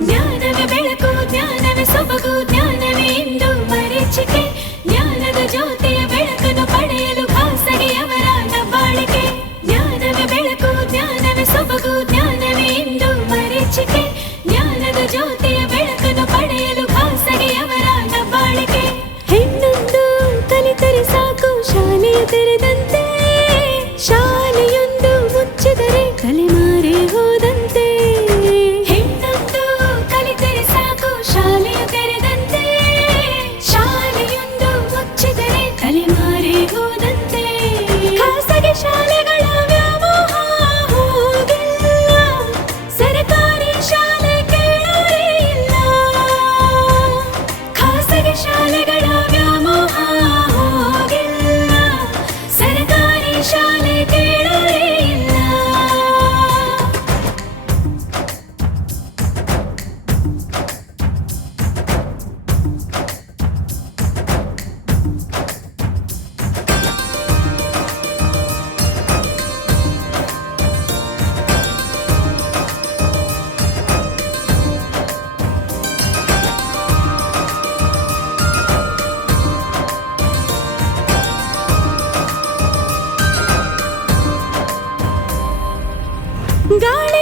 ಜ್ಞಾನವೇ ಬೆಳಕು ಜ್ಞಾನವೇ ಸೊಬಗು ಜ್ಞಾನವೇ ಇಂದು ಮರೀಚಿಕೆ ಜ್ಞಾನದ ಜ್ಯೋತಿಯ ಬೆಳಕನ್ನು ಪಡೆಯಲು ಖಾಸಗಿಯವರ ಬಾಳಿಕೆ ಜ್ಞಾನವೇ ಬೆಳಕು ಜ್ಞಾನವೇ ಸೊಬಗು ಜ್ಞಾನವೇ ಇಂದು ಮರೀಚಿಕೆ ಜ್ಞಾನದ ಜ್ಯೋತಿಯ ಬೆಳಕನ್ನು ಪಡೆಯಲು ಖಾಸಗಿಯವರ ಬಾಳಿಕೆ ಹೆಣ್ಣೊಂದು ಕಲಿತರೆ ಸಾಕು ಶಾಲೆಯ ತೆರೆದಂತೆ ಶಾಲೆಯೊಂದು ಮುಚ್ಚಿದರೆ ತಲೆಮಾರೇ ಹೋದಂತೆ ಶಾಲೆಗಳ ವ್ಯಾಮೋಹ ಹೋಗಿಲ್ಲ ಸರ್ಕಾರಿ ಶಾಲೆ ಕೇಳೋರೇ ಇಲ್ಲ ಖಾಸಗಿ ಶಾಲೆಗಳ ವ್ಯಾಮೋಹ ಹೋಗಿಲ್ಲ ಸರ್ಕಾರಿ ಶಾಲೆ ಕೇಳೋರೇ ಇಲ್ಲ ಗಾಳಿ